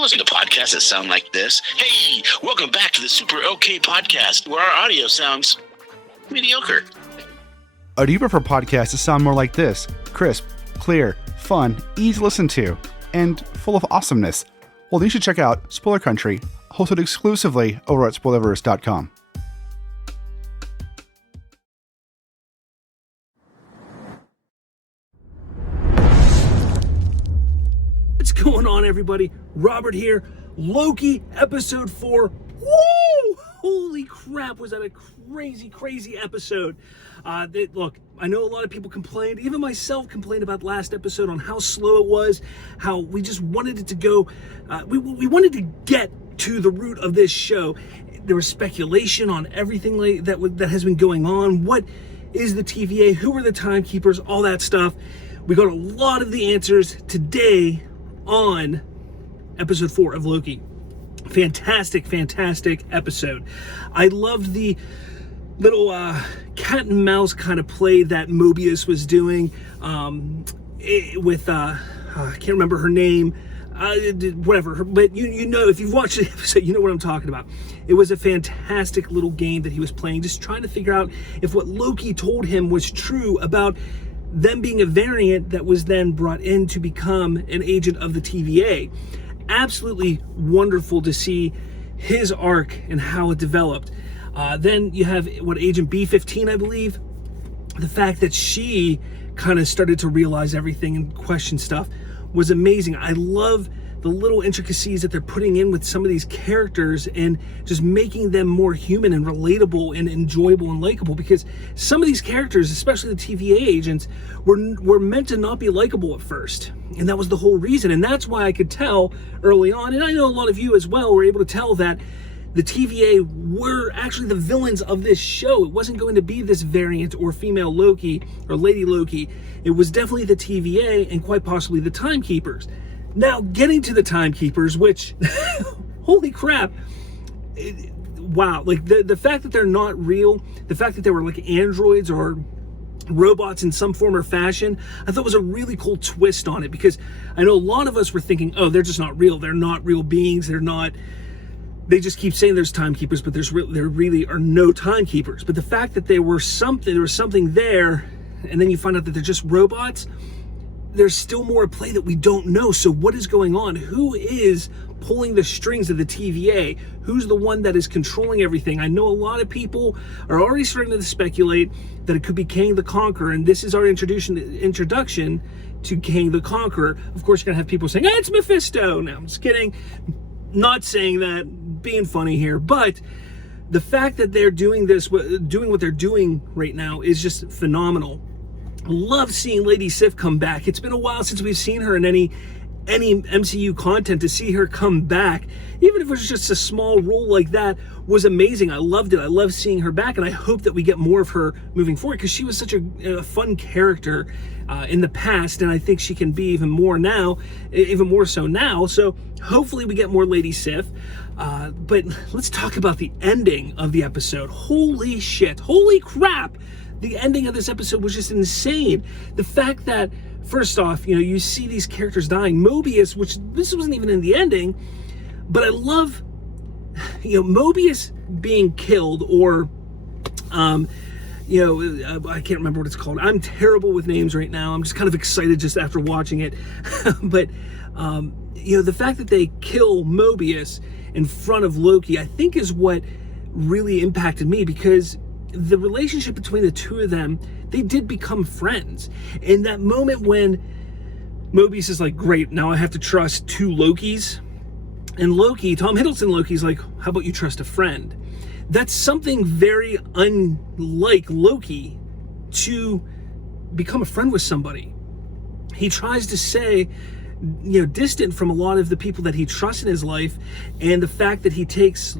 you listen to podcasts that sound like this? Hey, welcome back to the Super OK Podcast, where our audio sounds mediocre. Or do you prefer podcasts that sound more like this? Crisp, clear, fun, easy to listen to, and full of awesomeness? Well, then you should check out Spoiler Country, hosted exclusively over at Spoilerverse.com. What's going on, everybody? Robert here. Loki, episode 4. Woo! Holy crap, was that a crazy episode. Look, I know a lot of people complained, even myself complained about last episode on how slow it was, how we just wanted it to go, we wanted to get to the root of this show. There was speculation on everything that has been going on. What is the TVA? Who are the timekeepers? All that stuff. We got a lot of the answers today on episode 4 of Loki. Fantastic episode. I loved the little cat and mouse kind of play that Mobius was doing with I can't remember her name, whatever, but you know, if you've watched the episode, you know what I'm talking about. It was a fantastic little game that he was playing, just trying to figure out if what Loki told him was true about them being a variant that was then brought in to become an agent of the TVA. Absolutely wonderful to see his arc and how it developed. Then you have Agent B-15, I believe. The fact that she kind of started to realize everything and question stuff was amazing. I love the little intricacies that they're putting in with some of these characters and just making them more human and relatable and enjoyable and likable, because some of these characters, especially the TVA agents, were meant to not be likable at first. And that was the whole reason. And that's why I could tell early on, and I know a lot of you as well were able to tell, that the TVA were actually the villains of this show. It wasn't going to be this variant or female Loki or Lady Loki. It was definitely the TVA and quite possibly the Timekeepers. Now, getting to the Timekeepers, which, holy crap, wow. Like, the fact that they're not real, the fact that they were like androids or robots in some form or fashion, I thought was a really cool twist on it, because I know a lot of us were thinking, oh, they're just not real. They're not real beings. They just keep saying there's timekeepers, but there really are no timekeepers. But the fact that there was something there, and then you find out that they're just robots, there's still more at play that we don't know. So what is going on? Who is pulling the strings of the TVA? Who's the one that is controlling everything? I know a lot of people are already starting to speculate that it could be Kang the Conqueror, and this is our introduction to Kang the Conqueror. Of course, you're gonna have people saying, hey, it's Mephisto. No, I'm just kidding. Not saying that, being funny here, but the fact that they're doing what they're doing right now is just phenomenal. Love seeing Lady Sif come back. It's been a while since we've seen her in any MCU content. To see her come back, even if it was just a small role like that, was amazing. I loved it. I love seeing her back, and I hope that we get more of her moving forward, because she was such a fun character in the past, and I think she can be even more so now. So hopefully we get more Lady Sif. But let's talk about the ending of the episode. Holy shit. Holy crap. The ending of this episode was just insane. The fact that, first off, you see these characters dying. Mobius, which this wasn't even in the ending, but I love, Mobius being killed, or, I can't remember what it's called. I'm terrible with names right now. I'm just kind of excited just after watching it. But, the fact that they kill Mobius in front of Loki, I think is what really impacted me, because the relationship between the two of them, they did become friends. In that moment when Mobius is like, great, now I have to trust two Lokis, and Loki, Tom Hiddleston Loki's like, how about you trust a friend? That's something very unlike Loki, to become a friend with somebody. He tries to stay, distant from a lot of the people that he trusts in his life, and the fact that he takes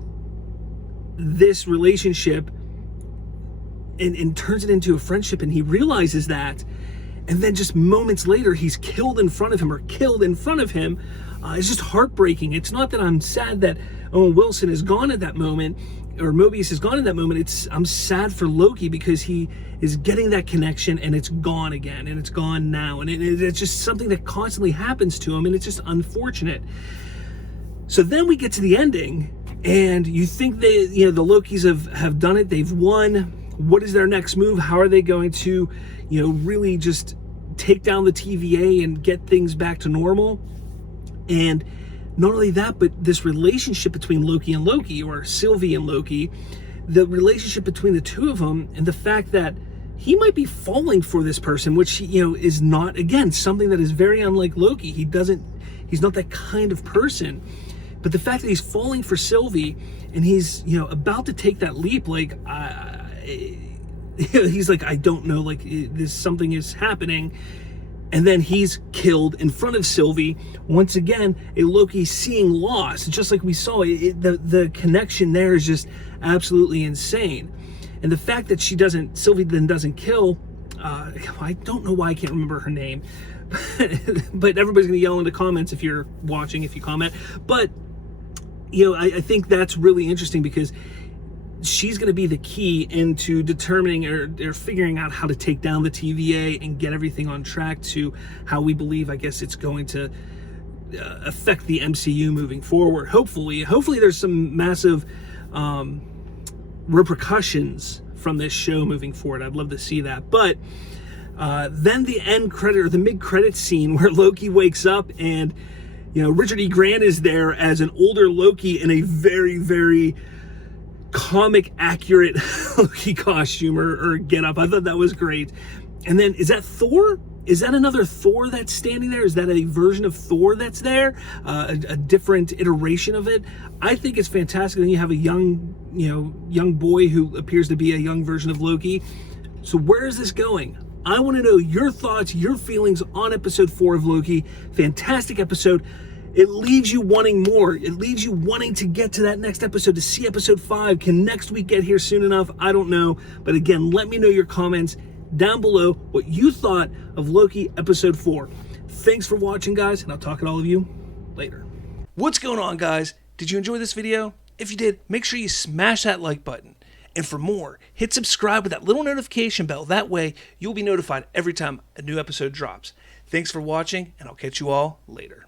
this relationship and turns it into a friendship, and he realizes that, and then just moments later he's killed in front of him, it's just heartbreaking. It's not that I'm sad that Owen Wilson is gone at that moment, or Mobius is gone in that moment. I'm sad for Loki, because he is getting that connection, and it's gone again, and it's gone now, and it's just something that constantly happens to him, and it's just unfortunate. So then we get to the ending, and you think they, the Lokis have done it. They've won. What is their next move? How are they going to, really just take down the TVA and get things back to normal? And not only that, but this relationship between Loki and Loki, or Sylvie and Loki, the relationship between the two of them, and the fact that he might be falling for this person, which, is not, again, something that is very unlike Loki. He's not that kind of person. But the fact that he's falling for Sylvie, and he's, about to take that leap, like, he's like, I don't know, like, something is happening. And then he's killed in front of Sylvie. Once again, a Loki seeing loss, just like we saw. The connection there is just absolutely insane. And the fact that Sylvie then doesn't kill, I don't know why I can't remember her name, but everybody's gonna yell in the comments if you're watching, if you comment. But, I think that's really interesting, because she's going to be the key into determining or figuring out how to take down the TVA and get everything on track to how we believe, I guess, it's going to affect the MCU moving forward. Hopefully there's some massive repercussions from this show moving forward. I'd love to see that. But then the end credit, or the mid-credit scene, where Loki wakes up and, Richard E. Grant is there as an older Loki in a very, very comic accurate Loki costume or get up. I thought that was great. And then, is that Thor? Is that another Thor that's standing there? Is that a version of Thor that's there? A different iteration of it? I think it's fantastic. Then you have a young boy who appears to be a young version of Loki. So where is this going? I want to know your thoughts, your feelings on episode 4 of Loki. Fantastic episode. It leaves you wanting more. It leaves you wanting to get to that next episode, to see episode 5. Can next week get here soon enough? I don't know. But again, let me know your comments down below, what you thought of Loki episode 4. Thanks for watching, guys, and I'll talk to all of you later. What's going on, guys? Did you enjoy this video? If you did, make sure you smash that like button. And for more, hit subscribe with that little notification bell. That way, you'll be notified every time a new episode drops. Thanks for watching, and I'll catch you all later.